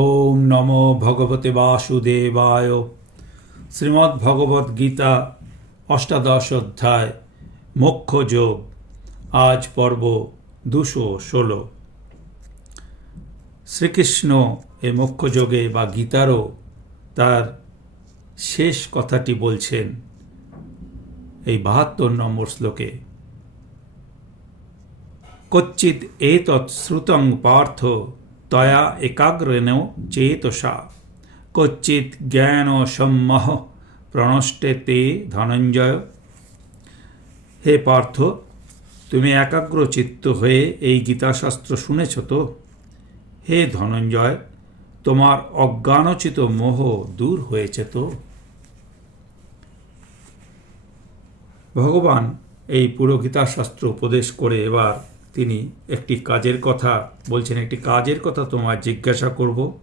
ওম নম ভগবতে বাসুদেবায়। শ্রীমদ্ ভগবদ গীতা অষ্টাদশ অধ্যায় মোক্ষ যোগ আজ পর্ব দুশো ষোলো। শ্রীকৃষ্ণ এ মোক্ষ যোগে বা গীতারও তার শেষ কথাটি বলছেন এই বাহাত্তর নম্বর শ্লোকে। কচ্চিৎ এতৎ শ্রুতং পার্থ তয়া একাগ্রেণ চেতসা কচ্চিৎ জ্ঞান সম্মহ প্রণষ্টে তে ধনঞ্জয় হে পার্থ তুমি একাগ্র চিত্ত হয়ে এই গীতাশাস্ত্র শুনেছ তো হে ধনঞ্জয় তোমার অজ্ঞানচিত মোহ দূর হয়েছে তো ভগবান এই পুরো গীতাশাস্ত্র উপদেশ করে এবার তিনি একটি কাজের কথা বলছেন, একটি কাজের কথা তোমার জিজ্ঞাসা করব।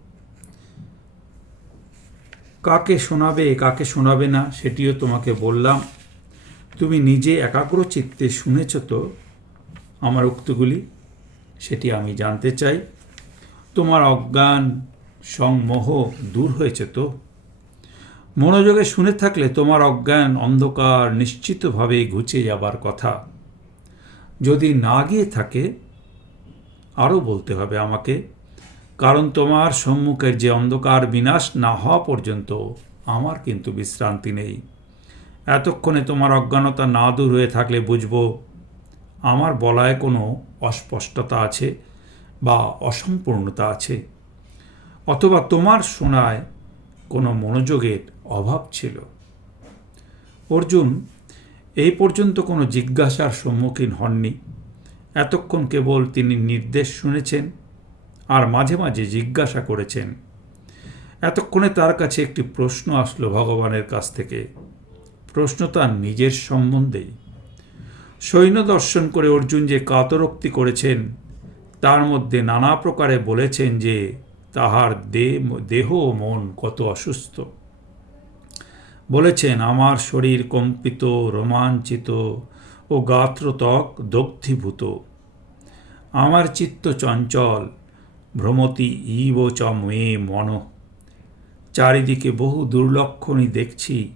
কাকে শোনাবে কাকে শোনাবে না, সেটিও তোমাকে বললাম। তুমি নিজে একাগ্র চিত্তে শুনেছ তো আমার উক্তগুলি? সেটি আমি জানতে চাই। তোমার অজ্ঞান সংমোহ দূর হয়েছে তো? মনোযোগে শুনে থাকলে তোমার অজ্ঞান অন্ধকার নিশ্চিতভাবে ঘুচে যাবার কথা। যদি না গিয়ে থাকে আরও বলতে হবে আমাকে, কারণ তোমার সম্মুখের যে অন্ধকার বিনাশ না হওয়া পর্যন্ত আমার কিন্তু বিশ্রান্তি নেই। এতক্ষণে তোমার অজ্ঞানতা না দূর হয়ে থাকলে বুঝব আমার বলায় কোনো অস্পষ্টতা আছে বা অসম্পূর্ণতা আছে, অথবা তোমার শোনায় কোনো মনোযোগের অভাব ছিল। অর্জুন এই পর্যন্ত কোনো জিজ্ঞাসার সম্মুখীন হননি। এতক্ষণ কেবল তিনি নির্দেশ শুনেছেন আর মাঝে মাঝে জিজ্ঞাসা করেছেন। এতক্ষণে তার কাছে একটি প্রশ্ন আসলো ভগবানের কাছ থেকে। প্রশ্ন তার নিজের সম্বন্ধেই সৈন্য দর্শন করে অর্জুন যে কাতরোক্তি করেছেন, তার মধ্যে নানা প্রকারে বলেছেন যে তাহার দেহ মন কত অসুস্থ। বলেছেন, আমার শরীর কম্পিত, রোমাঞ্চিত ও গাত্রতক দগ্ধীভূত। আমার চিত্ত চঞ্চল, ভ্রমতি ইব চ মে মন। চারিদিকে বহু দুর্লক্ষণই দেখছি।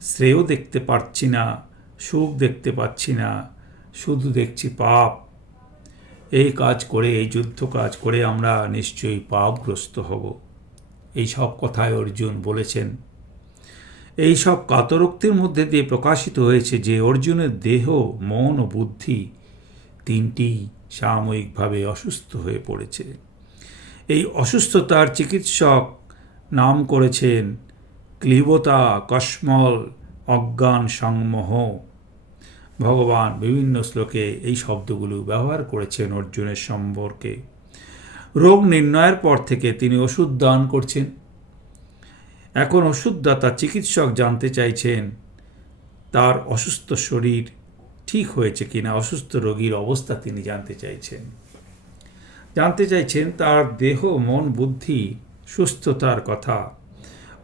শ্রেয় দেখতে পাচ্ছি না, সুখ দেখতে পাচ্ছি না, শুধু দেখছি পাপ। এই কাজ করে, এই যুদ্ধ কাজ করে আমরা নিশ্চয়ই পাপগ্রস্ত হব। এই সব কথায় অর্জুন বলেছেন এই সব কাতরোক্তির মধ্যে দিয়ে প্রকাশিত হয়েছে যে অর্জুনের দেহ, মন ও বুদ্ধি তিনটি সাময়িকভাবে অসুস্থ হয়ে পড়েছে। এই অসুস্থতার চিকিৎসক নাম করেছেন ক্লিবতা কসমল অজ্ঞান সংমোহ। ভগবান বিভিন্ন শ্লোকে এই শব্দগুলো ব্যবহার করেছেন অর্জুনের সম্পর্কে। রোগ নির্ণয়ের পর থেকে তিনি ওষুধ দান করছেন। এখন ওষুধদাতা চিকিৎসক জানতে চাইছেন, তার অসুস্থ শরীর ঠিক হয়েছে কিনা, অসুস্থ রোগীর অবস্থা তিনি জানতে চাইছেন। জানতে চাইছেন তার দেহ, মন, বুদ্ধি, সুস্থতার কথা।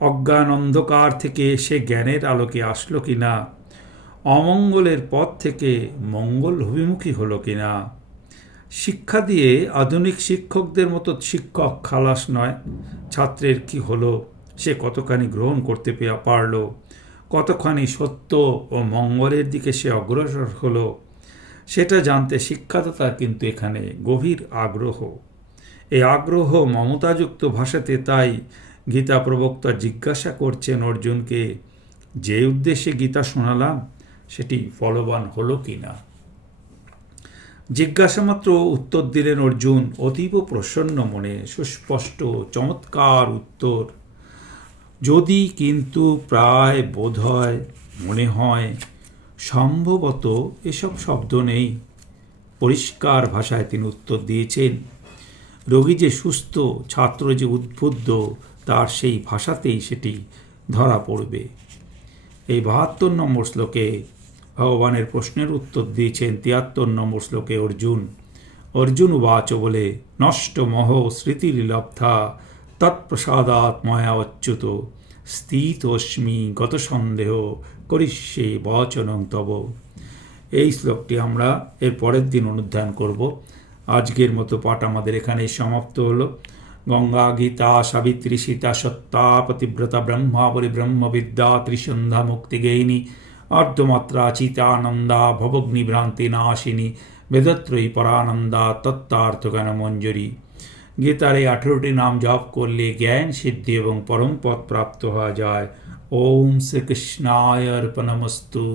অজ্ঞান অন্ধকার থেকে সে জ্ঞানের আলোকে আসলো কিনা? অমঙ্গলের পথ থেকে মঙ্গল অভিমুখী হলো কিনা? শিক্ষা দিয়ে আধুনিক শিক্ষকদের মতো শিক্ষক খালাস নয়, ছাত্রের কি হলো? সে কতখানি গ্রহণ করতে পেয়া পারল, কতখানি সত্য ও মঙ্গলের দিকে সে অগ্রসর হলো, সেটা জানতে শিক্ষাদাতার কিন্তু এখানে গভীর আগ্রহ। এই আগ্রহ মমতাযুক্ত ভাষাতে তাই গীতা প্রবক্তা জিজ্ঞাসা করছেন অর্জুনকে, যে উদ্দেশ্যে গীতা শোনালাম, সেটি ফলবান হলো কি না জিজ্ঞাসামাত্র উত্তর দিলেন অর্জুন অতীব প্রসন্ন মনে, সুস্পষ্ট চমৎকার উত্তর যদি কিন্তু প্রায় বোধ হয় মনে হয় সম্ভবত এসব শব্দ নেই, পরিষ্কার ভাষায় তিনি উত্তর দিয়েছেন, রোগী যে সুস্থ, ছাত্র যে উদ্বুদ্ধ, তার সেই ভাষাতেই সেটি ধরা পড়বে। এই বাহাত্তর নম্বর শ্লোকে ভগবানের প্রশ্নের উত্তর দিয়েছেন তিয়াত্তর নম্বর শ্লোকে অর্জুন। অর্জুন উবাচ বলে, নষ্ট মহ স্মৃতিলীলব্ধা তৎপ্রসাদাৎ ময়া অচ্যুত স্থিতস্মি গত সন্দেহ করিষ্যে বচনং তব। এই শ্লোকটি আমরা এর পরের দিন অনুধ্যান করব। আজকের মতো পাঠ আমাদের এখানেই সমাপ্ত হলো। গঙ্গা গীতা সাবিত্রী সীতা সত্তা পতিব্রতা ব্রহ্মা পরিব্রহ্মবিদ্যা ত্রিসন্ধ্যা মুক্তিগেহিনী অর্ধমাত্রা চিতানন্দা ভবগ্নিভ্রান্তি নাশিনী বেদত্রয়ী পরানন্দা তত্ত্বার্থজ্ঞান মঞ্জুরি গীতার এই আঠেরোটি নাম জপ করলে জ্ঞান সিদ্ধি এবং পরম পদ প্রাপ্ত হওয়া যায় ওম শ্রীকৃষ্ণায় অর্পণমস্তু